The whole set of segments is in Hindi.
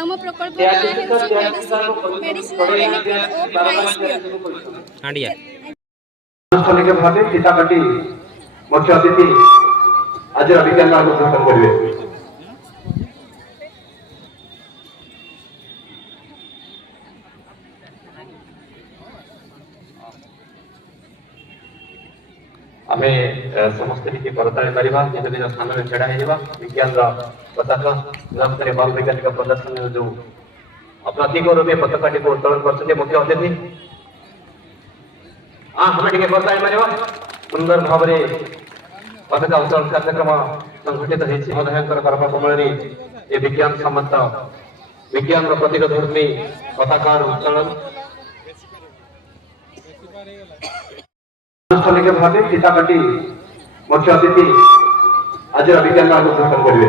आम प्रकल्प medicinal benefit of rice handia आनुष्ठानिक भाव चिताकाटी मुख्य अतिथि आज विज्ञान मेला उद्घाटन करेंगे। आम समस्ते टी करताड़ी पारा निज निज स्थान में छड़ा हो विज्ञान पताका विशेषकर बाल वैज्ञानिक प्रदर्शन जो प्रतीक रूपे पताका टी उत्तोलन कर मुख्य अतिथि हमें टे करताड़ी मार सुंदर भाव पताका उत्तोलन कार्यक्रम संघटित होकर करवा समय ये विज्ञान सम्मत विज्ञान प्रतीक धर्मी पताका उत्तोलन आनुष्ठानिक भाव चिताकाटी मुख्य अतिथि आज विज्ञान मेला उद्घाटन करेंगे।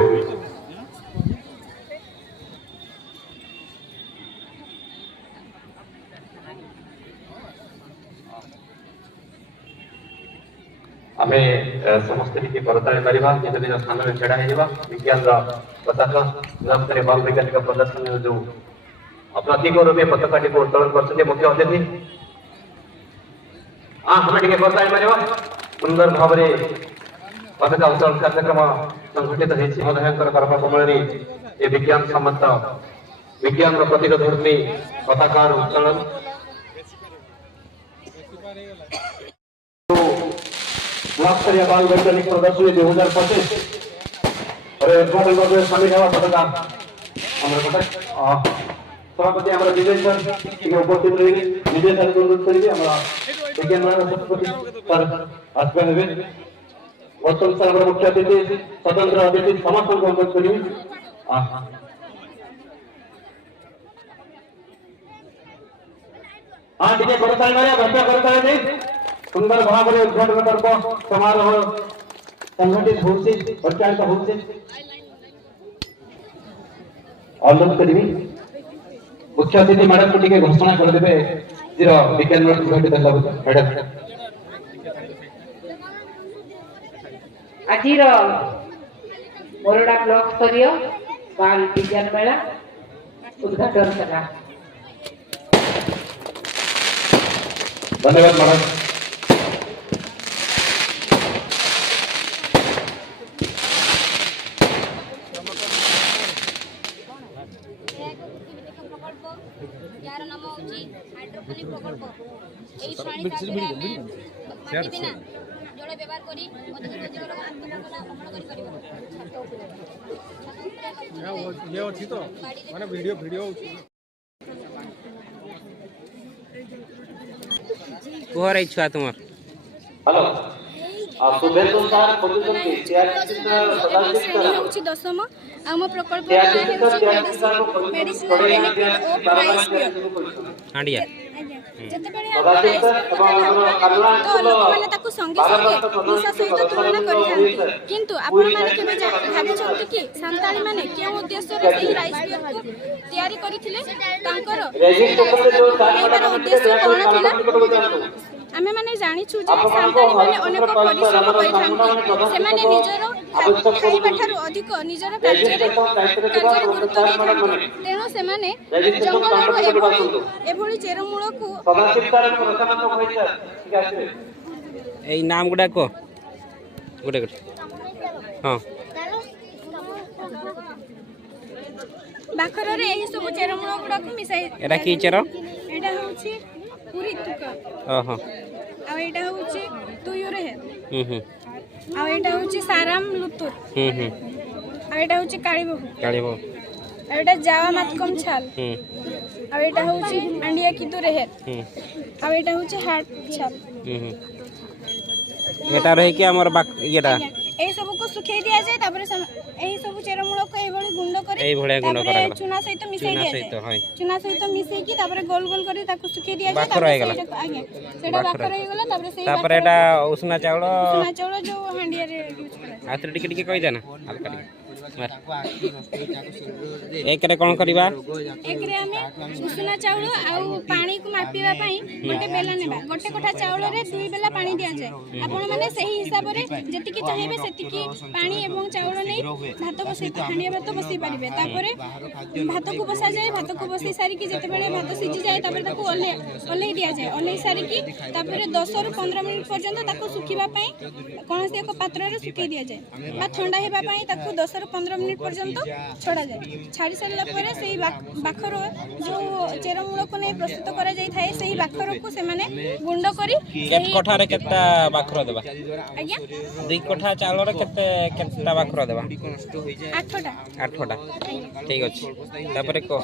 आम समस्ते टी करताड़ी पारा निज निज स्थान में छड़ा हो विज्ञान पताका विशेषकर बाल वैज्ञानिक प्रदर्शन जो प्रतीक रूपे पताका टी उत्तोलन कर मुख्य अतिथि हमें टे करताड़ी मार सुंदर भाव पताका उत्तोलन कार्यक्रम संघटित होकर करवा समय ये विज्ञान सम्मत विज्ञान प्रतीक धर्मी पताका उत्तोलन स्तरीय बाल वैज्ञानिक प्रदर्शनी 2025 उद्घाटन करते सामिल हवा पताका सभापति विजय सर उपस्थित रही विजय सर को अनुरोध करेंगे विज्ञान सर आसपे वर्तमान सर मुख्य अतिथि स्वतंत्र अतिथि समस्त को अनुरोध करेंगे टे करताड़ी मारे भव्य करताड़ी सुंदर भाव उद्घाटन पर्व समारोह संगठित होचालित अनुरोध करी मुख्य अतिथि मैडम को टी घोषणा करदे विज्ञान मेला उद्घाटित मैडम आज मोरडा ब्लॉक स्तरीय बाल विज्ञान मेला उद्घाटन करा। धन्यवाद मैडम। यार नाम होची हाइड्रोपोनिक प्रकल्प एई श्रेणी माटी बिना जल व्यवहार करी अधिक रोजगार अमल करि परिबो ये अछि तो माने वीडियो कोहर इच्छा तुमर हेलो सुबेदो सर पोजीशन के तैयारी होची दशम आम प्रकल्प medicinal benefit of rice Handia मैंने संगे संगे निशा सहित तुलना कर किंतु आपण माने केबे भाबी कि सांताली माने के उद्देश्य रे सही राइस को तैयारी करिथिले तांकर उद्देश्य कोन थिला आमे माने जानि छु जे सांताली माने अनेक परिश्रम करिथांती से माने निजरो खाइबा ठारू अधिक निजरो कार्य गुरुत्व दैथांती तेनो से माने जंगल एभଳି चेरमूल को ए नाम गुडा को गुडे हां बाखर रे एही सब चेरमूल गुडा को मिसाई एरा की चेर एटा होची पूरी तुका ओहो आ एटा होची तुयुरे हे आ एटा होची साराम लुतुर आ एटा होची काळीबो आ एटा जावा मातकम छाल आ एटा होची अंडिया की दुरे हे आ एटा होची हार्ट छाल एटा रहे कि हमर येटा एही सब को सुखे दिया जाय तापर एही सब चेरमूल को एही बळी गुंड करे एही भळे गुंड करे चुना सहित मिसाई दिया जाय चुना सहित मिसाई की तापर गोल गोल करे ताको सुखे दिया जाय बाखर हो गेला आगे सेटा बाखर हो गेला तापर एटा उसना चावल जो हांडिया रे यूज करे आत्र टिके टिके कहि देना हल्का टिके एकरे कौन करवा एकरे आमे उषुना चाउल आउ पानी को मापिबा पई गोटे बेला नेबा गोटे कोठा चाउल रे 2 बेला पानी दिया जाय आपण माने सही हिसाब रे जतिकी चाहिबे सेतिकी पानी एवं चाउल नै भात बसै हांडिया भात बसै पारिबे तापरे भात को बसा जाय भात को बसै सारी की जते बेले भात सिझी जाय तापरे ताको ओले दिया जाय ओले सारी की तापरे 10 रु 15 मिनिट पर्यंत ताको सुखिबा पई कोनोसी एक पात्र रे सुखै दिया जाय बा ठंडा हेबा पई ताको 10 रु 15 मिनिट पर्यंत छोड़ा जाय छाड़ी सारला परे सेही बाखर जो चेरमूल को नै प्रस्तुत करा जाय थाए सेही बाखर को से माने गुंड करी एक कोठा रे केता बाखर देबा आज्ञा 2 कोठा चाउल रे केता बाखर देबा 8टा ठीक अछि तापरे को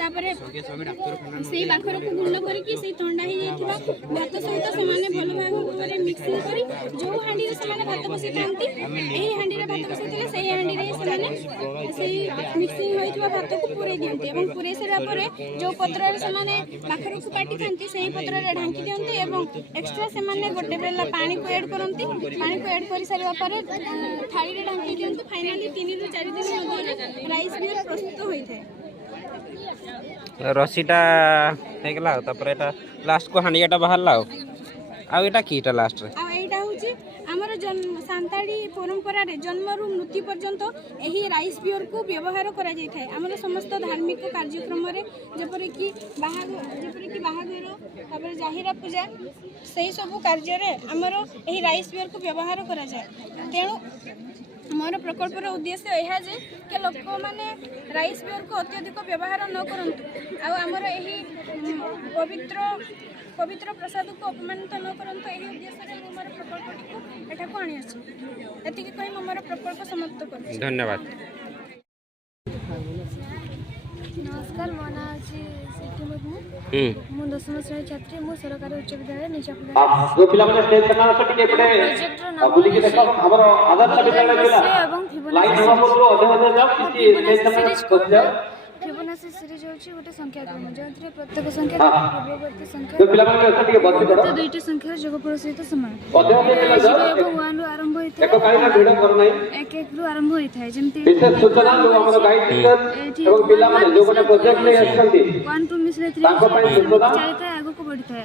तापरे सेही बाखर को गुंड करी कि सेही ठंडा ही जायथिबा भात सहित से माने भलो भाबरे मिक्सिंग करी जो हांडी रे से माने भात बसै थांती एही हांडी रे भात बसैतिले सेही हांडी रे से माने सेही मिक्सिंग होइथिबा भात को पुरै दियंती एवं पुरै सेरा परे जो पत्र रे से माने बाखर को काटी थांती सेही पत्र रे ढांकी दियंती एवं एक्स्ट्रा से माने गोटे बेला पानी को ऐड करंती पानी को ऐड करि सारिबा परे थाली रे ढांकी दियंती फाइनली 3 रु 4 दिन मध्ये राइस बियर प्रस्तुत होइथे रसीटा हे गेला तापर एटा लास्ट को हांडियाटा बाहरला आ एटा कीटा लास्ट रे आ एटा होची हमर सांताड़ी परंपरा रे जन्म रु मृत्यु पर्यंत एही राइस बियर को व्यवहार करा जाय थाए हमर समस्त धार्मिक कार्यक्रम रे जेपरि कि बाहागर तापर जाहिरा पूजा सेही सब कार्य रे हमर एही राइस बियर को व्यवहार करा जाय तेणु मोर प्रकल्पर उद्देश्य यह जे के लोक माने राइस बियर को अत्यधिक व्यवहार न करंतु आ हमर एही पवित्र प्रसाद को अपमानित न करंतु एही उद्देश्य रे मोर प्रकल्पटी को एठा को आनी अछि एति के कहि मोर प्रकल्प समाप्त करू धन्यवाद नमस्कार मो नाम अछि सिटी मुर्मू मु 10वीं श्रेणी छात्री मु सरकारी उच्च विद्यालय निचापुर जो पिला माने स्टेज करना सटी के पड़े बुली के देखो हमरो आदर्श विद्यालय मिला लाइन होबा पूर्व अध्ययन जाओ किछि स्टेज करना सोचो फिबोनाची सीरीज होची गोटे संख्या क्रम जंत्रे प्रत्येक संख्या पूर्ववर्ती संख्या जो पिला माने सटी के बत्ती पड़ो तो दुईटी संख्या जोगफल सहित समान अध्ययन मिला जाओ एवं 1 रु आरंभ होइथे एको काइना भिडियो कर नै 1 रु आरंभ होइथे जेमति विशेष सूचना जो हमरो गाइड टीचर एवं पिला माने जो गोटे प्रोजेक्ट नै आछंती 1 2 मिसले 3 ताको पई सूचना चारिता आगु को बढ़िथे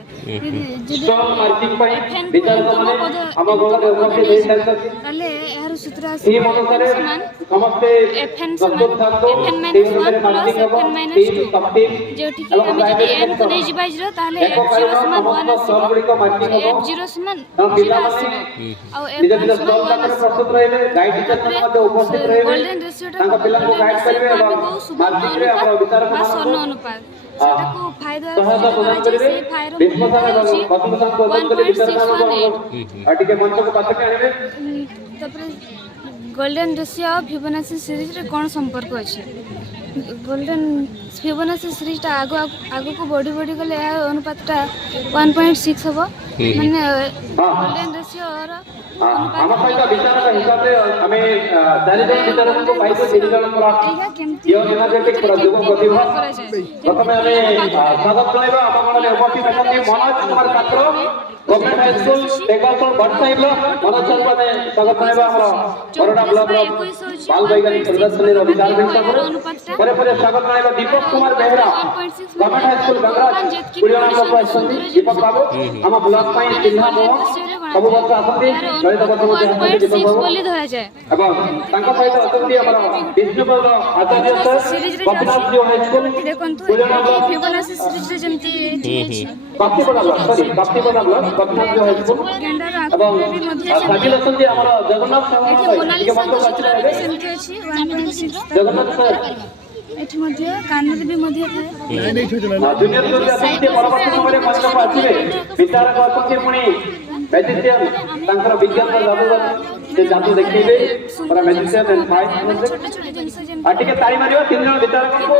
स्टॉल मार्किंग पई विद्यार्थी माने हम गोला उपस्थित हे छथि ताले यार सूत्र ई मनोसरे समस्ते fn प्रस्तुत थातो fn - 1 plus fn - 2 जेठी कि हम जदी n को नै जिबा जिरो ताले f0 समान 1 आसीबो f0 समान 0 आसीबो आ f1 समान 1 प्रस्तुत रहिले गाइड टीचर मध्ये उपस्थित रहिले गोल्डन रेशियो तांका पिला को गाइड करबे एवं मार्किंग रे हमर विचार बा सन अनुपात सेटा को फायदा से फायरो होची 1.618 अटिके मंच को पाछे आनिबे तपरे गोल्डन रेशियो फिबोनाची सीरीज रे कोन संपर्क अछि गोल्डन फिबोनाची सीरीज ता आगो को बॉडी गले अनुपातटा 1.6 हबो माने गोल्डन रेशियो और हम सहित विचार हिसाब रे हमें दारिद्र्य विचार को पाइबो डिजिटल एगा केमति यो एनर्जेटिक प्रयोग प्रतिभा प्रथमे हमें स्वागत करबा हम मनले उपस्थित अछंती Manoj Kumar Patra government high school टेकासोल बटसाइल मनोज सर ने स्वागत करबा हमर बरोडा ब्लॉक रो बाल वैज्ञानिक प्रदर्शनी रो विचार व्यक्त करू परे परे स्वागत करबा Deepak Kumar Behera government high school गंगराज पुलियाना रो अछंती दीपक बाबू हम ब्लॉक पाई चिन्हा हो सब वर्ष आसंती चलित वर्ष मध्ये आसंती दीपक बाबू बोली धरा जाय एवं तांका सहित अछंती हमर विष्णुपुर आचार्य सर कपिनाथ जो हाई स्कूल देखंतु फिबोनाची सीरीज रे जेमति अछि काप्तिपदा ब्लॉक कपिनाथ जो हाई स्कूल गेंडार एवं आकृति भी मध्य साजिल अछंती हमर जगन्नाथ सर एठी मोनालिसा चित्र रे जेमति अछि 1.6 जगन्नाथ सर एठी मध्य कानर भी मध्य थाए जूनियर स्कूल अछंती परवर्ती समय मंच को आसीबे विचारक अछंती पुणी मैजिशियन तांकर विज्ञान जादूगर से जादू देखिबे पर मैजिशियन एंड फाइट आटिके ताली मारियो तीन जन विचारक को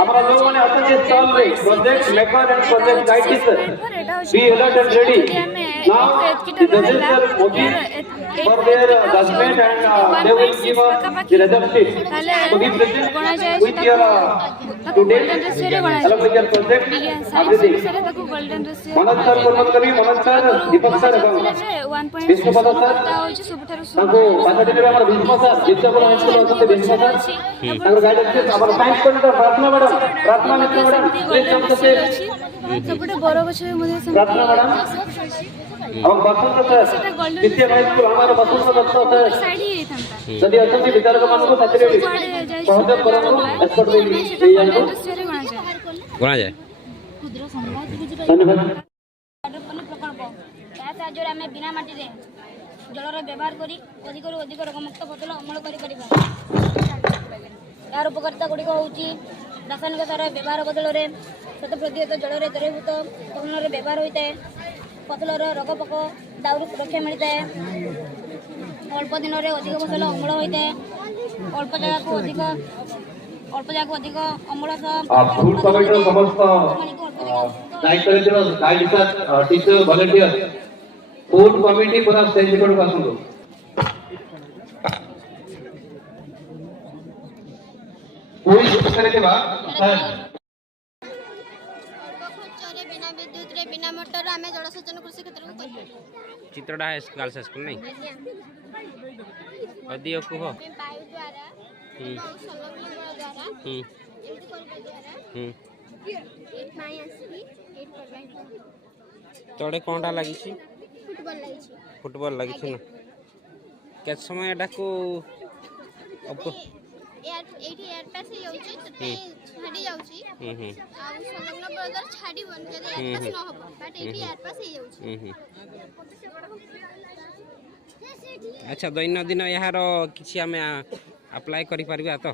हमरा लोग माने अछंती स्टॉल रे project maker and project guide teacher be alert and ready now the जजेस are moving for their judgment and they will give us the result sheet. So be present with your students along with your project everything. Manoj sir Pramod करी मनोज सर दीपक सर এবং বিষ্ণুপদ স্যার ତାଙ୍କୁ ପାଠ ଦେଲେ ଆମର ବିଷ୍ଣୁ ସାର୍ ଜିତେନ୍ଦ୍ର ହାଇସ୍କୁଲ ଅଛନ୍ତି ବିଷ୍ଣୁ ସାର୍ ତାଙ୍କର ଗାଇଡାନ୍ସ ଆମର ସାଇନ୍ସ କୋର୍ଡିନେଟର ପ୍ରାର୍ଥନା ମ୍ୟାଡାମ ପ୍ରାର୍ଥନା Mishra madam please come to ସେପଟେ ବର ଗଛ ମଧ୍ୟ ପ୍ରାର୍ଥନା ମ୍ୟାଡାମ और बसंत सर विद्या हाईस्कूल हमारे बसंत दत्त सर ସାଇଡ୍ ହେଇଥାନ୍ତା ଯଦି ଅଛନ୍ତି ବିଚାରକ ମାନଙ୍କୁ ସେଥିରେ ସହଯୋଗ କରନ୍ତୁ ଏକ୍ସପର୍ଟ ଦେଇ ଯାଆନ୍ତୁ ଗଣାଯାଏ। ଧନ୍ୟବାଦ। ପ୍ରକଳ୍ପ ଏହା ସାହାଯ୍ୟରେ ଆମେ ବିନା ମାଟିରେ ଜଳର ବ୍ୟବହାର କରି ଅଧିକରୁ ଅଧିକ ରୋଗମୁକ୍ତ ଫସଲ ଅମଳ କରିପାରିବା। ଏହାର ଉପକାରିତା ଗୁଡ଼ିକ ହେଉଛି ରାସାୟନିକ ସାର ବ୍ୟବହାର ବଦଳରେ ଶତ ପ୍ରତିଶତ ଜଳରେ ଦ୍ରବୀଭୂତ ଫସଲର ବ୍ୟବହାର ହୋଇଥାଏ। ଫସଲର ରୋଗପୋକ ଦାଉରୁ ସୁରକ୍ଷା ମିଳିଥାଏ। ଅଳ୍ପ ଦିନରେ ଅଧିକ ଫସଲ ଅମଳ ହୋଇଥାଏ। ଅଳ୍ପ ଜାଗାକୁ ଅଧିକ ଅମଳ ସହ फूड कमिटी समस्त दायित्व guide sir teacher volunteer food committee पूरा स्टेज रिकॉर्ड आसନ୍ତୁ कोई दूसरे के बाद सर बिना विद्युत रे बिना मोटर आमे जलसेचन कृषि क्षेत्र को करियो। चित्रटा है गर्ल्स स्कूल नहीं अधिक कुह पाइप द्वारा संलग्न बल द्वारा एमती करबा द्वारा एट माई आसी एट करबा तोड़े कोनटा लागि छी फुटबॉल लागि ना के समय एटा को एयर पास जाउची तते छाडी जाउची आ संलग्न बल द्वारा छाडी बन जदि एयर पास न हो बट एयर पास जाउची। अच्छा दैनंदिन यार किसी आम अप्लाई करि परबा तो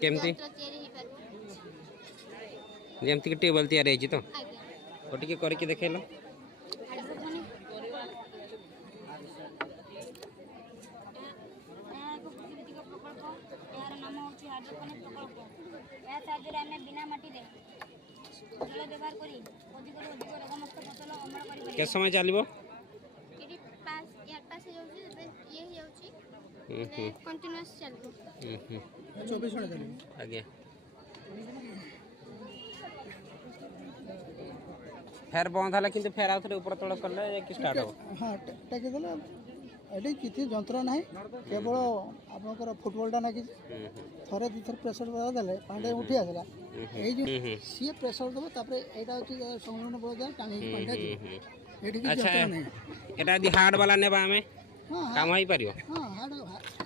केमती जेमती कि टेबल तैयार है तो गोटे करके देखेल के समय चलो कंटीन्यूअस चलबो 24 घंटा चलेगी। आज्ञा फेर बंद हला किंतु फेर आउथरे ऊपर तळ करले कि स्टार्ट हो हाँ टाके देला एडी किछि जंत्र नाही केवल आपनकर फुटबॉल टा नाकि थरे दि थर प्रेशर दबा देले पांडे उठी आसला एई जो सी प्रेशर दबो तापरे एटा होची संलग्न बल द्वारा टांगी पांडे एडी कि अच्छा जंत्र नाही एटा दि हार्ड वाला नेबा हमें हां काम होई परियो हां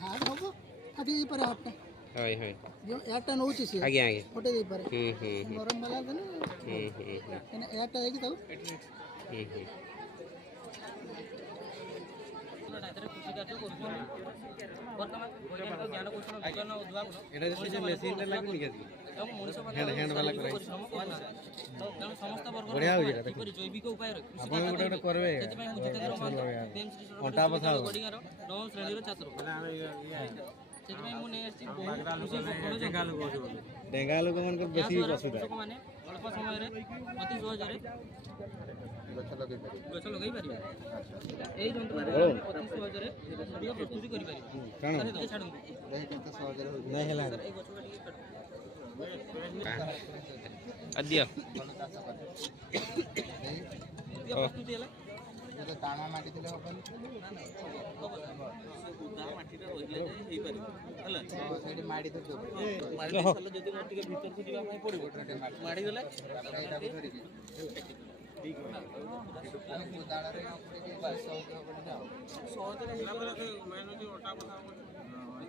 हार्ड होबो फाटी पारे हाथ होय होय जो एटा नउची सी आज्ञा आज्ञा फटे दे पारे नरम वाला देने एना एटा देखि ताऊ এটা যে মেশিনটা লাগি নিকে হ্যান্ড वाला করে বড়িয়া হই এটা দেখো জৈবিক উপায় আপন গোটা গোটা করবে ঘন্টা বসাও নবম শ্রেণীর ছাত্র ସେଥିପାଇଁ ମୁଁ ନେଇ ଆସିଛି ଡେଙ୍ଗା ଲୋକମାନଙ୍କର ବେଶୀ ଅସୁବିଧା ଲୋକମାନେ ଅଳ୍ପ ସମୟରେ ଅତି ସହଜରେ ଗଛ ଲଗାଇ ପାରିବେ ଏଇ ଯନ୍ତ୍ରରେ ଅତି ସହଜରେ ଅଧିକ ପ୍ରସ୍ତୁତି କରିପାରିବେ କାରଣ ଟିକେ ଛାଡ଼ନ୍ତୁ କେତେ ସହଜରେ ନାଇଁ ହେଲା ଏଇ ଗଛଟା ଟିକେ ଆଦିଅ ପ୍ରସ୍ତୁତି ହେଲା ଯଦି ଟାଣା ମାଟି ଦେଲେ ହବନି ବୁଦା ମାଟିଟା ରହିଲେ ହେଇପାରିବ ହେଲା ସେଇଠି ମାଡ଼ି ଦେବ ମାଡ଼ି ଦେଲେ ଯଦି ଟିକେ ଭିତରକୁ ଯିବା ପାଇଁ ପଡ଼ିବ ମାଡ଼ି ଦେଲେ ଏଇଟାକୁ ଧରିକି ଠିକ୍ ଦାଳରେ ସହଜରେ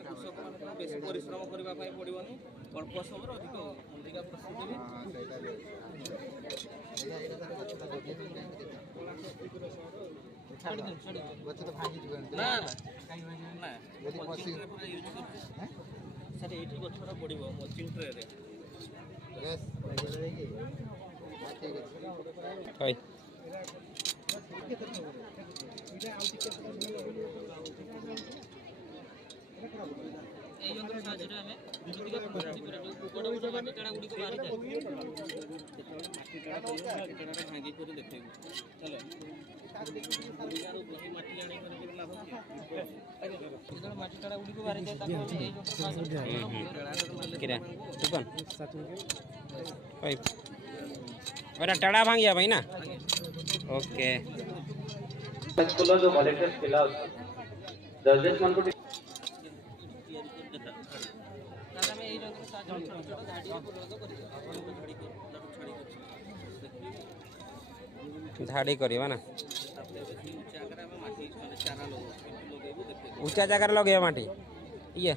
କୃଷକମାନଙ୍କୁ ବେଶୀ ପରିଶ୍ରମ କରିବା ପାଇଁ ପଡ଼ିବନି ଅଳ୍ପ ସମୟରେ ଅଧିକ ଅଧିକା ପ୍ରସ୍ତୁତି ଗଛ ତ ଭାଙ୍ଗି ଯିବନି ନା ନା ସାର୍ ଏଇଠି ଗଛଟା ପଡ଼ିବ ମଲ୍ଚିଂ ଟ୍ରେରେ এই যন্ত্র সাহায্যে আমি ଯେତିକି ବଡ଼ ବଡ଼ ମାଟି ଟଣା ଗୁଡ଼ିକ ବାହାରିଥାଏ ସେତେବେଳେ ମାଟି ଟଣାରେ ଭାଙ୍ଗି କରି ଦେଖେଇବୁ ହେଲା ବହି ମାଟି ଆଣି କରିକି ଲାଭ ଯେତେବେଳେ ମାଟି ଟଣା ଗୁଡ଼ିକ ବାହାରିଥାଏ ତାକୁ टड़ा भांगिया भाई ना ओके स्कूल जो वॉलंटियर्स पिला जजेस मन को झाड़ी करवा ना ऊंचा जगह लगे माटी ये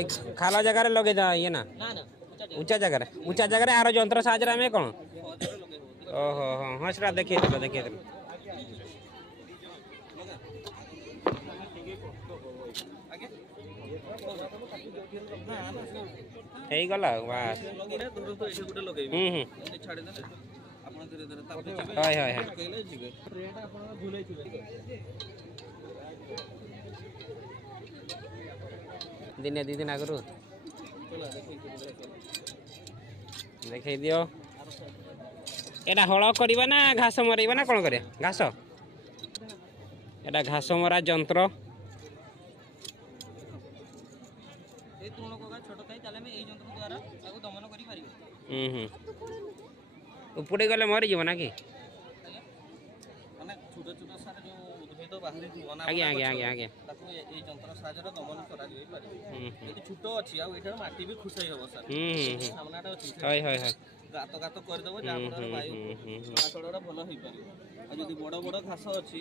एक खाला जगह लगे ये ना ऊंचा जगह आरो जंत्र साजरा में कौन ओहो हाँ सेटा देखिए हे गला बास हाय हाय हाय दिने दी दिन आगु देखे दियो एटा हल करवा ना घास मरवा ना कौन करे घास एटा घास मरा जंत्र उपड़े गले मरी जीव ना कि आज्ञा आज्ञा आज्ञा आज्ञा छोट अच्छी माटी भी खुशाई हम सर सामनाटा अच्छी गात गात करदेव जहाँ वायु चलाचल भल हो पार जदि बड़ बड़ घास अच्छी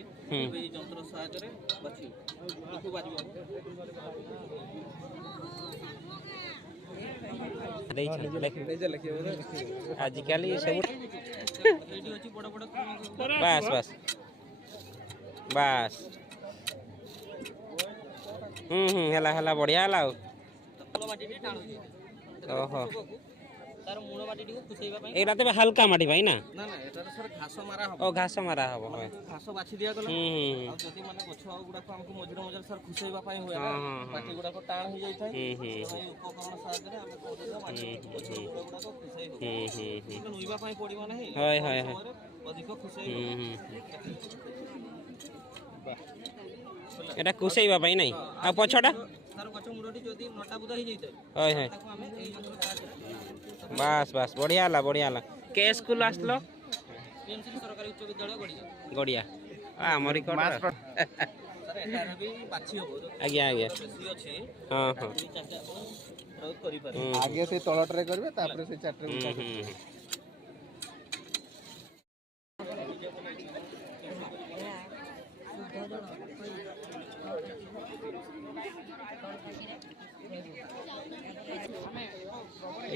जंत्र साहाय्य बाछी आजिकल बस बस बस हला हला बढ़िया हला ओहो तार मूल माटी को खुसैबा पई एरा त हल्का माटी भाई ना ना ना एटा सर घास मारा हबो ओ घास मारा हबो घास बाछि दिया गला आ जति माने गछ गुडा को हमको मझिर मझिर सर खुसैबा पई होय ना माटी गुडा को टाण हो जाय थाय उपकरण साहाय्य रे हम को देला माटी गछ गुडा को खुसै हो नुइबा पई पड़िबो नाही हाय हाय हाय अधिक खुसै एटा खुसैबा पई नाही आ पछटा सर गछ मुडटी जदी नटा बुदा ही जाय थाय हाय हाय ताको हमें एई जंत्र साहाय्य बस बस बढ़िया ला के स्कूल आसलो पीएमसी सरकारी उच्च विद्यालय गड़िया आमरी कोड सर एटार भी बाछि होबो आज्ञा आज्ञा बेसी अछि हां हां चाचा प्रयोग करि पारे आगे से तळ ट्राई करबे तापर से चाटर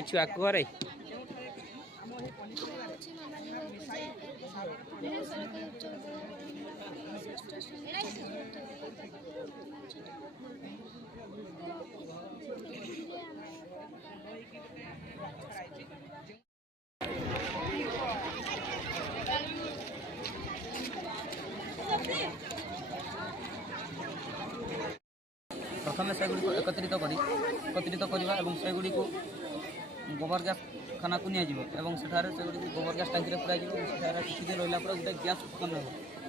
छुआ करे प्रथम से एकत्रित करवा और से गोबर गैस खाना को नि सेठारे से गोबर गैस टांकी पुराई किसी दिन रहा पर गोटे गैस उत्पन्न हो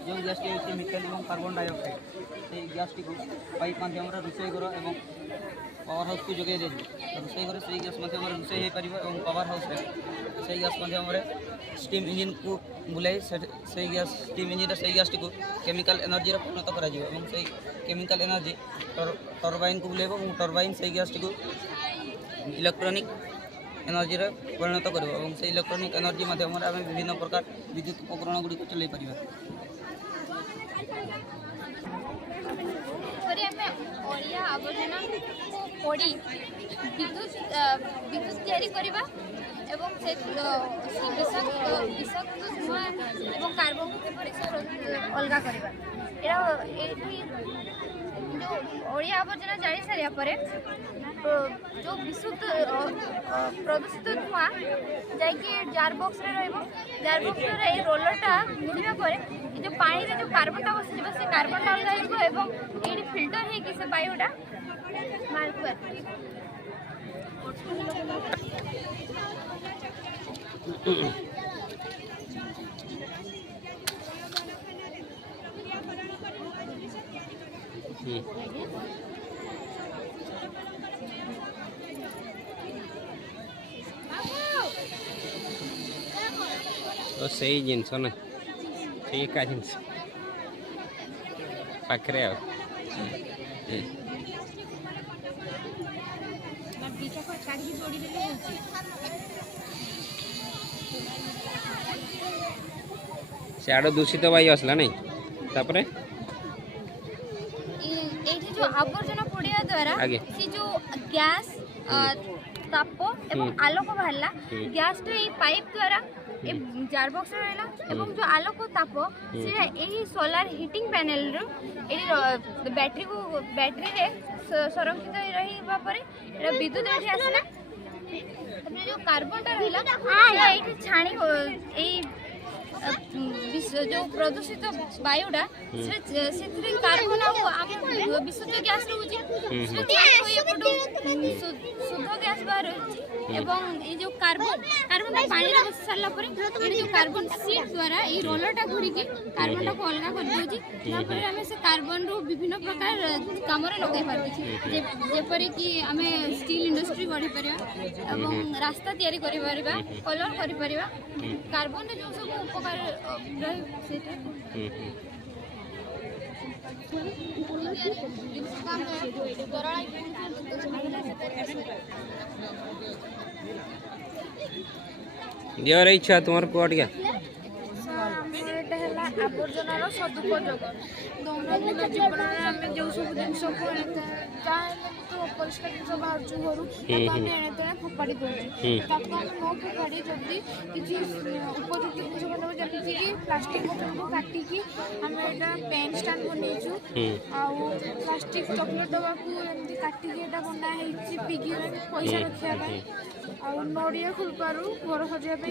जो गैस टी होती मिथेन और कार्बन डाइऑक्साइड से गैस टी को पाइप माध्यम रोषे घर और पावर हाउस को जोगे रोषे घर से गैस माध्यम रोषे हो पार और पावर हाउस से गैस माध्यम स्टीम इंजिन को बुलाई से गैस स्टीम इंजिन से गैस टी को केमिकल एनर्जी परिणत कर केमिकल एनर्जी टर्बाइन को बुलेब और टर्बाइन से गैस टी को इलेक्ट्रोनिक एनर्जी परिणत कर इलेक्ट्रोनिक एनर्जी माध्यम आम विभिन्न प्रकार विद्युत उपकरण गुड़ी चल पार आवर्जना पोड़ी विद्युत तैयारी करवा एवं से विषाक्त धुआं और कार्बन को अलग करवा जो ओडिया आवर्जना जारी सारा पर जो विशुद्ध प्रदूषित धुआं जाकि जार बॉक्स रे जार बॉक्स रे रोलरटा मुड़िबा पर जो पानी रे जो कार्बनटा बसि से कार्बनटा अलग हो एवं एडी फिल्टर हे कि से बायोटा मार्क तो सही जिनस ना ठीक है जिनस पाखरे आ सियाड़ दूषित वायु आसला नहीं तापरे एठी जो आवर्जना पड़िया द्वारा आगे से जो गैस ताप एवं आलोक बाहरला गैस तो ये पाइप द्वारा ए जार बॉक्स रहला एवं जो आलोक ताप से एही सोलार हीटिंग पैनल रो एही बैटरी रे संरक्षित रहिबा परे एटा विद्युत एठी आसला अपने जो कार्बन टा रहला से एठी छाणी एही जो प्रदूषित वायुटा से कार्बन आम विशुद्ध गैस रोचे शुद्ध गैस बाहर एवं ये जो कार्बन पानी बस सारा जो कार्बन सीट द्वारा ये रोलरटा घूरी कार्बन को अलग कर दूसरी आम से कार्बन रू विभिन्न प्रकार कम लगे पारे कि आम स्टील इंडस्ट्री बढ़ी पार रास्ता तैयारी कलर कर कार्बन जो सब उपकार दिया रही छा तुम्हार कोट गया आवर्जनार सदुपयोग दैनन्दिन जीवन में आम जो सब जिन तो परिष्कार जिन बाहर घर आम एणे फोपाड़ी दूसरे ताकू आम न फोपाड़ी जल्दी किसी उपयुक्त जिन बनाऊ जमी कि प्लास्टिक बोतल को काटिकी आम यहाँ पेन स्टाण्ड बनईचु प्लास्टिक चॉकलेट डबा को एमती काटिकी बनाई पिगी पैसा रखापी नड़िया खुलपारू घर सजापी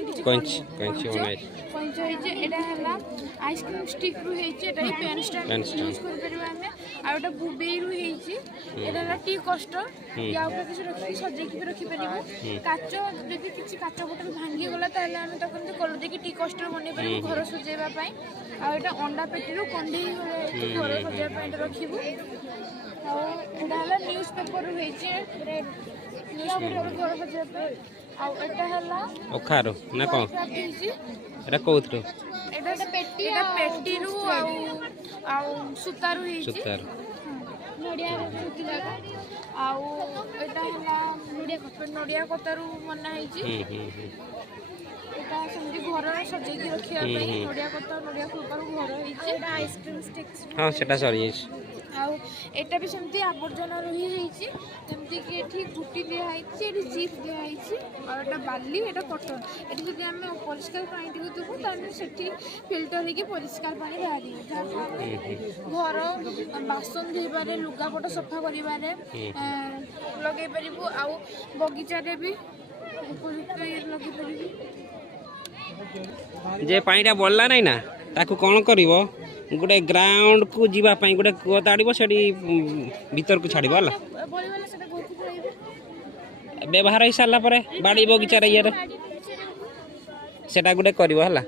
यहाँ आइसक्रीम स्टिक रू पेन स्टाण्ड यूज कर बुबई रू यहाँ टी कस्टर या किसी रखी सजेकी भी रखिपर काच जब किसी काच बोतल भांगी गला कलर देखिए टी कस्टर बन पार घर सजाइवाई आटा अंडा पेटी कंडे घर सजाइवाई रखू आटा न्यूज पेपर घर सजाइवाई ओखारो ना कौन एटा कोथरो एटा पेटी रू सूतारू नड़िया नड़िया कतारू बनाई घर सजेकी रखापी नड़िया कता नड़िया खुलपारू घर आइसक्रीम स्टिक्स हाँ सेटा सरी एटा भी सेमती आवर्जना रही जमती कि ये गुटी दिखाई चिप दिखाई और बाली एटा कटन ये जब आम परिष्कार पानी देवु तो से फिल्टर होगी परिष्कार पानी बाहर घर बासन धोबारे लुगापट सफा कर लगे पारू आउ बगीचारे भी उपयुक्त लगे पार जे पानीटा बढ़ला नहीं ना ताकू कौन करिवो गोटे ग्राउंड को जीवा पाई गोटे कुआ ताड़िबो सेठी भीतर को छाड़िबो हला व्यवहार हो सारा पर बाड़ी बगीचा ये सेटा गोटे करिवो हला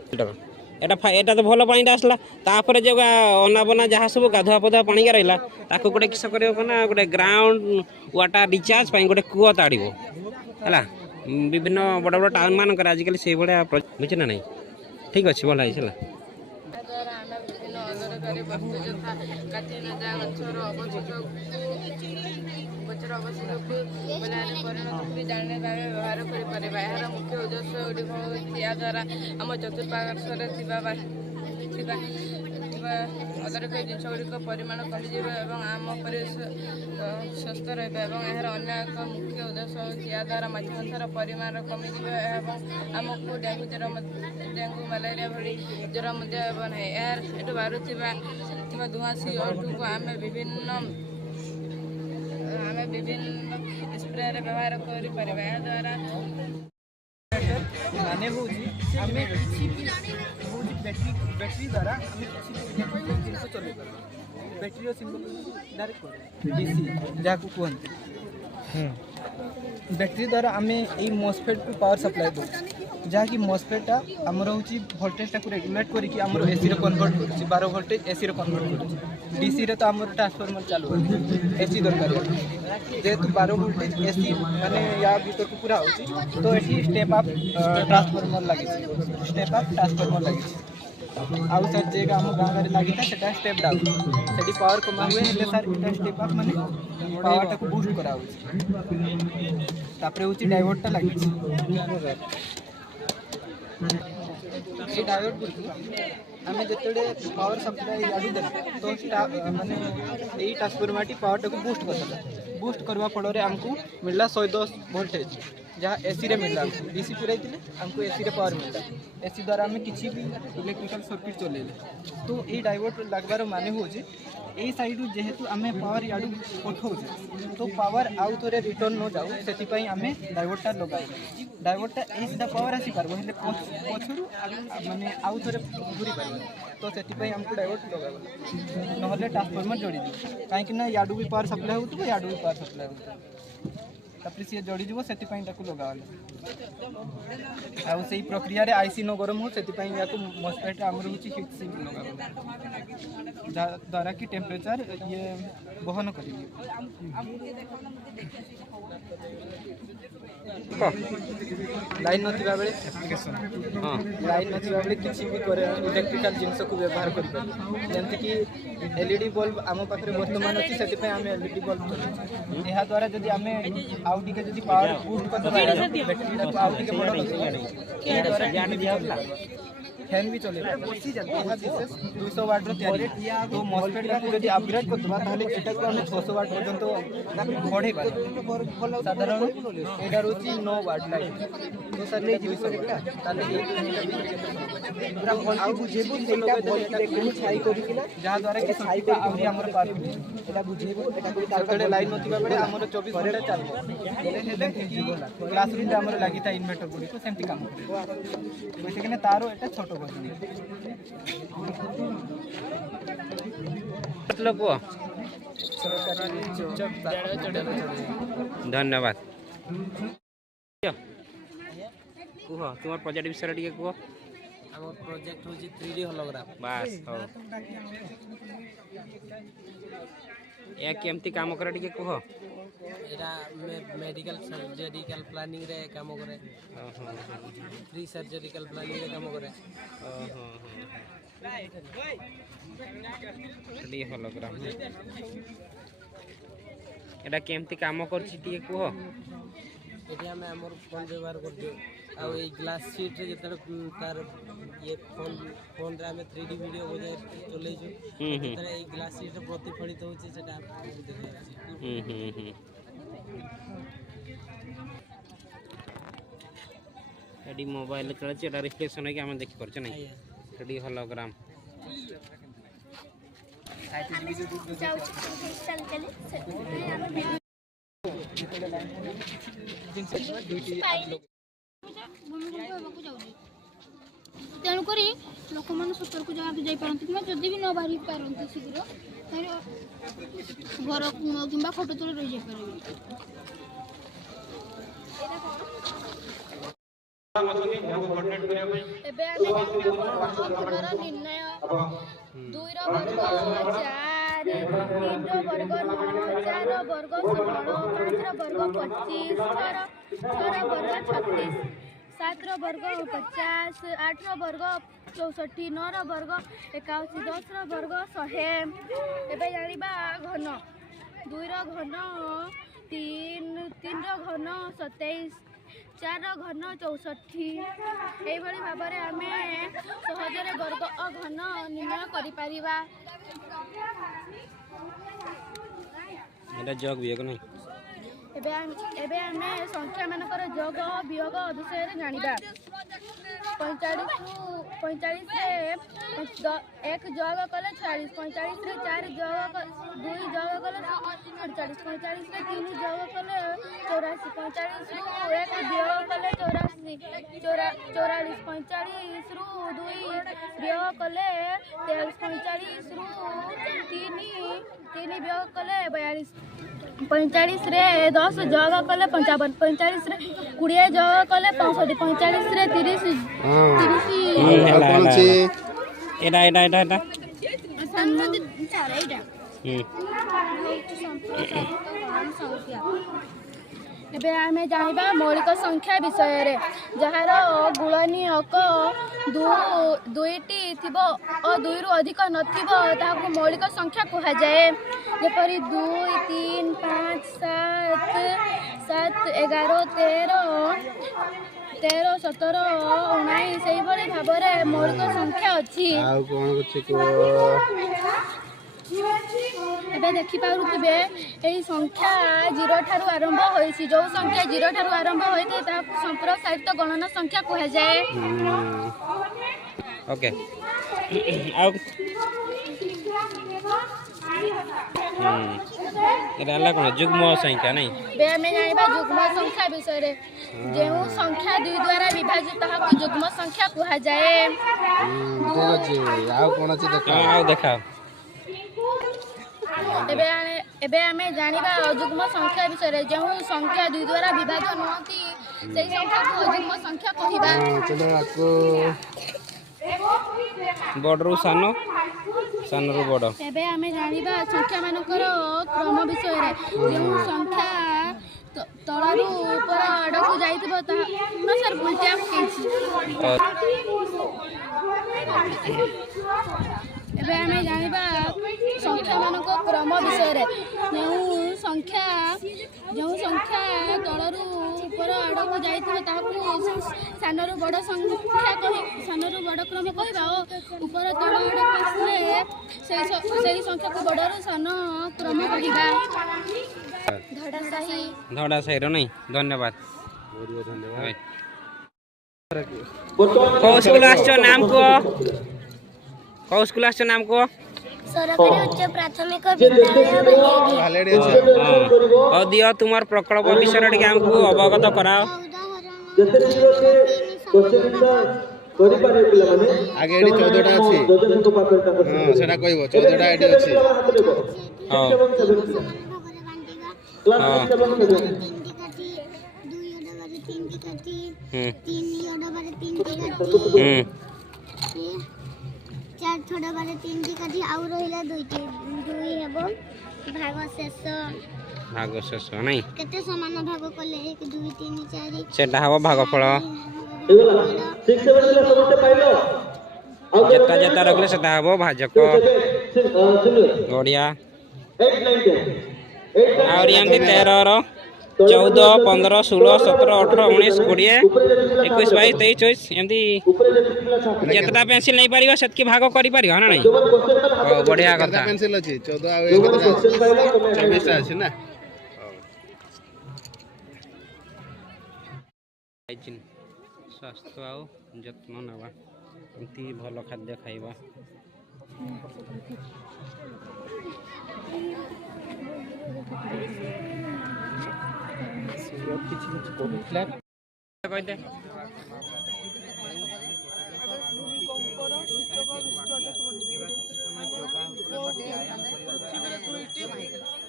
एटा तो भल पानी आसला तापर जो अनाबना जहाँ सब गाधुआ पधुआ पानी रहा ताकू गोटे किस करना गोटे ग्राउंड वाटर रिचार्ज पाई गोटे कुआ ताड़िबो हला विभिन्न बड़ बड़ टाउन मानक आजिकल से भाया बुझे ना नहीं ठीक अच्छे भल है वस्तु यथा काटी न जा गछर अवशेषको बनाने परिणत जाने भावे व्यवहार कर यार मुख्य उद्देश्य गुड़िक हूँ या द्वारा आम चतुर्पार्श्वर अदरक जिन गुड़िक परिमाण कमिज आम परिवेश स्वस्थ रहा अन्य एक मुख्य उद्देश्य हूँ या द्वारा माछ मांसर परिमाण कमिज आमको डेंगू मलेरिया भली ज्वर ना यार ये बाहर धुआसी अटू को आम विभिन्न स्प्रे व्यवहार कर द्वारा माने आमे बैटरी द्वारा आमे जिन चल बैटरी सिंबल डायरेक्ट डीसी जहाँ कहते बैटरी द्वारा आमे मॉस्फेट को पावर सप्लाई दो जहाँकि मॉस्फेटा आमर हूँ भोल्टेजटा को रेगुलेट करके आमर एसी रे कन्वर्ट कर 12 वोल्टेज एसी रे कन्वर्ट कर डीसी रे तो आमर ट्रांसफॉर्मर चालू एसी दरकार जेहेतु 12 वोल्टेज एसी माने या भीतर को पूरा होची तो एटी स्टेप अप ट्रांसफॉर्मर लगी स्टेप अप ट्रांसफॉर्मर लगी आउ सर जे आम गाँव में लगी था सेटा स्टेप डाउन सेठी पावर कमा हुए हेले सर इटा स्टेप अप माने पावर को बूस्ट करा तापरे होची डायोडटा लगी से डायोड गुडी आमे जतडे पावर सप्लाई याडी दे तो माने एई ट्रांसफॉर्मर पावर को बूस्ट करवा फल आमको मिलला 110 वोल्टेज जहाँ एसी रे मिलला डीसी पुराई हमको एसी रे पावर मिलला एसी द्वारा आम किसी भी इलेक्ट्रिकल सर्किट चलेले तो ये डायोड लगवार माने हो यही साइड जेहेतु आम पावर याडू पठाऊे तो पावर आउ थे रिटर्न न जाऊ से आम डायोडटा लगाऊ डायोडटा यही सीधा पावर आसी पार हेल्ले पछरू माने आउ थे घूरी पार तो से आमको डायोड लगाऊ ना ट्रांसफॉर्मर जोड़ी दे कहीं याडू भी पावर सप्लाई हो याडू भी पावर सप्लाई हो तापर सी जोड़ी जीव से लगाले आउ से प्रक्रिया रे आईसी न गरम हो से मॉस्फेट आमर हूँ हिट सिंक लगा द्वारा कि टेम्परेचर ये बहन कर लाइन नथिबा बेले लाइन नथिबा बेले किसी भी इलेक्ट्रिकल जिनस को व्यवहार कर जमती कि एलईडी बल्ब आम पाखे वर्तमान अच्छी से आम एलईडी बल्ब चलू यह द्वारा जब आम आउ टिके जब पावर बूस्ट कर बैटेरी आउ टिके बड़ा फैन भी चले विशेष 200 वाट रो तो मॉस्फेट को जब अपग्रेड करवा ताले एटा को हम 600 वाट पर्यंत बढ़े साधारण एटा रोची 9 वाट लाइट तो सर ले 200 वाट ताले पूरा भल आ बुझेबो सेटा भल देखु छाई करिकिना जहा द्वारा कि छाई पे आउरी हमर पार एटा बुझेबो एटा कोई ताकड़े लाइन नथिबा बेले हमर 24 घंटा चलबो क्लासरूम रे हमर लागिता इन्वर्टर गुडी को सेमति काम करे वैसे कि तारो एटा छोटो धन्यवाद कुह तुम प्रोजेक्ट विषय टे कह आम प्रोजेक्ट हूँ 3D होलोग्राफ बास हो या केमती काम करे टे कह एटा मेडिकल सर्जरिकल प्लानिंग रे काम करे प्री सर्जरिकल प्लानिंग रे काम करे डी होलोग्राम एटा केमती काम करछि टी कह एटी हमें हमर फोन व्यवहार कर आ ए ग्लास शीट रे जतरे तार ये फोन रे हमें 3D वीडियो बजे चलै छु तरे ए ग्लास शीट रे प्रतिफलित होछि सेटा देखै एडी मोबाइल चलछि एटा रिफ्लेक्शन है कि हम देखि परछ नै एडी होलोग्राम तेणुक लोक मैंने सतर्क जगह जापारती कि जदि भी न बाहरी पारती शीघ्र घर कि खट तले रही निर्णय 2 वर्ग 4 3 वर्ग 9 4 वर्ग 16 5 वर्ग 25 6 वर्ग 36 7 वर्ग 50 8 वर्ग 64 9 वर्ग 81 10 वर्ग 100 एबे जानिबा घन 2 घन 3 घन 27 4 घन 64 यही भाव में आम सहजरे वर्ग घन निर्णय करिपरिबा एटा जग वियोग नै एबे आमे संख्या मानकर जग वियोग विषय रे जानिबा 45 रे 1 जग कले 46 45 रे 4 जग 2 जग कले 48 45 रे 3 जग कले 84 45 रे 1 वियोग कले 84 44 45 रु 2 व्यय कले 43 45 रु 3 व्यय कले 42 45 रे 10 जग कले 55 45 रे 20 जग कले 65 45 रे 30 ଏବେ ଆମେ ଜାଣିବା ମୌଳିକ ସଂଖ୍ୟା ବିଷୟରେ ଯାହାର ଗୁଣନୀ ଅଙ୍କ ଦୁଇଟି ଥିବ ଓ ଦୁଇରୁ ଅଧିକ ନଥିବ ତାହାକୁ ମୌଳିକ ସଂଖ୍ୟା କୁହାଯାଏ। ଯେପରି 2 3 5 7 7 11 13 17 19 ସେହିଭଳି ଭାବରେ ମୌଳିକ ସଂଖ୍ୟା ଅଛି। ଏବେ ଦେଖିପାରୁଥିବେ ଏହି ସଂଖ୍ୟା 0 ଠାରୁ ଆରମ୍ଭ ହୋଇଛି। ଯେଉଁ ସଂଖ୍ୟା 0 ଠାରୁ ଆରମ୍ଭ ହୋଇଥାଏ ତାହାକୁ ସମ୍ପ୍ରସାରିତ ଗଣନା ସଂଖ୍ୟା କୁହାଯାଏ। ଓକେ ଆଉ ଏଟା ହେଲା କ'ଣ ଯୁଗ୍ମ ସଂଖ୍ୟା ନାଇଁ? ଏବେ ଆମେ ଜାଣିବା ଯୁଗ୍ମ ସଂଖ୍ୟା ବିଷୟରେ। ଯେଉଁ ସଂଖ୍ୟା 2 ଦ୍ୱାରା ବିଭାଜିତ ତାହାକୁ ଯୁଗ୍ମ ସଂଖ୍ୟା କୁହାଯାଏ। ଆଉ ଦେଖାଅ। ଏବେ ଆମେ ଜାଣିବା ଅଯୁଗ୍ମ ସଂଖ୍ୟା ବିଷୟରେ। ଯେଉଁ ସଂଖ୍ୟା 2 ଦ୍ୱାରା ବିଭାଜ୍ୟ ନୁହନ୍ତି ସେହି ସଂଖ୍ୟାକୁ ଅଯୁଗ୍ମ ସଂଖ୍ୟା କହିବା। ବଡ଼ରୁ ସାନ, ସାନରୁ ବଡ଼। ଏବେ ଆମେ ଜାଣିବା ସଂଖ୍ୟାମାନଙ୍କର କ୍ରମ ବିଷୟରେ। ଯେଉଁ ସଂଖ୍ୟା ତଳରୁ ଉପର ଆଡ଼କୁ ଯାଇଥିବ ତାହା ସାର୍ ଭୁଲଟିଆ ପକେଇଛି। ଏବେ ଆମେ ଜାଣିବା ସଂଖ୍ୟାମାନଙ୍କ କ୍ରମ ବିଷୟରେ। ଯେଉଁ ସଂଖ୍ୟା ତଳରୁ ଉପର ଆଡ଼କୁ ଯାଇଥିବ ତାହାକୁ ସାନରୁ ବଡ଼ କ୍ରମ କହିବା ଓ ଉପର ତଳ ଆଡ଼କୁ ଆସିଲେ ସେହି ସଂଖ୍ୟାକୁ ବଡ଼ରୁ ସାନ କ୍ରମ କହିବା। ଧଡ଼ା ସାହିର ନାଇଁ? ଧନ୍ୟବାଦ। କୋଉ ସ୍କୁଲ ଆସିଛ ନାମ କୁହ? କୋଉ ସ୍କୁଲ ଆସିଛ ନାମ କୁହ? ସରକାରୀ ଉଚ୍ଚ ପ୍ରାଥମିକ ବିଦ୍ୟାଳୟ। ହଉ ଦିଅ ତୁମର ପ୍ରକଳ୍ପ ବିଷୟରେ ଟିକେ ଆମକୁ ଅବଗତ କରାଅ। ଆगे ଏଠି 14ଟା ଅଛି। ହଁ ସେଟା କହିବ 14ଟା ଏଠି ଅଛି। ହଁ चार छोड़ा बारे 3 टी काटी आउ रहिला 2 हेबो भाग शेष नहीं केते समान भाग कले 1 2 3 4 सेटा हबो भागफल जेता जेता रखले सेटा हबो भाजक बढ़िया। और यंती 13 14 15 16 17 18 19 20 21 22 23 24 एमती जेतटा पेंसिल नहीं पारिबा सेतकी भाग करि पारिबा ना नहीं? बढ़िया कथा। पेंसिल अछि 14 आ 24 टा अछि ना। स्वास्थ्य आउ जत्न नवा एमती भल खाद्य खाइबा। कहते ପୃଥିବୀରେ ଦୁଇଟି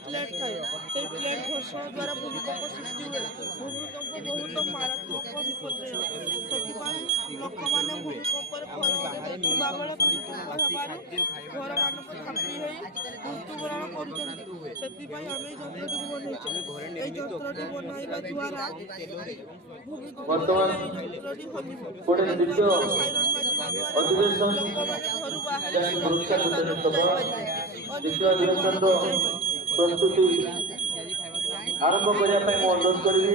ପ୍ଲେଟ୍ ଥାଏ। ସେହି ପ୍ଲେଟ୍ ଘର୍ଷଣ ଦ୍ୱାରା ଭୂମିକମ୍ପ ସୃଷ୍ଟି ହୁଏ। ଭୂମିକମ୍ପ ବହୁତ ମାରାତ୍ମକ ବିପର୍ଯ୍ୟୟ। ସେଥିପାଇଁ ଲୋକମାନେ ଭୂମିକମ୍ପରେ ଥିବା ବେଳେ ଭୂମିକମ୍ପ ହେବାରୁ ଘରମାନଙ୍କୁ ଥାପି ହୋଇ ମୃତ୍ୟୁବରଣ କରୁଛନ୍ତି। ସେଥିପାଇଁ ଆମେ ଏହି ଯନ୍ତ୍ରଟିକୁ ବନେଇଛୁ। ଏହି ଯନ୍ତ୍ରଟି ବନାଇବା ଦ୍ୱାରା ଭୂମିକମ୍ପରେ ଏହି ଯନ୍ତ୍ରଟି ହଲିବ। ସାଇରନ୍ ବାଜିବା ଦ୍ୱାରା ଲୋକମାନେ ଘରୁ ବାହାରି ସୁରକ୍ଷିତ ସ୍ଥାନକୁ ଯାଇପାରିବେ। ପ୍ରସ୍ତୁତି ଆରମ୍ଭ କରିବା ପାଇଁ ମୁଁ ଅନୁରୋଧ କରିବି।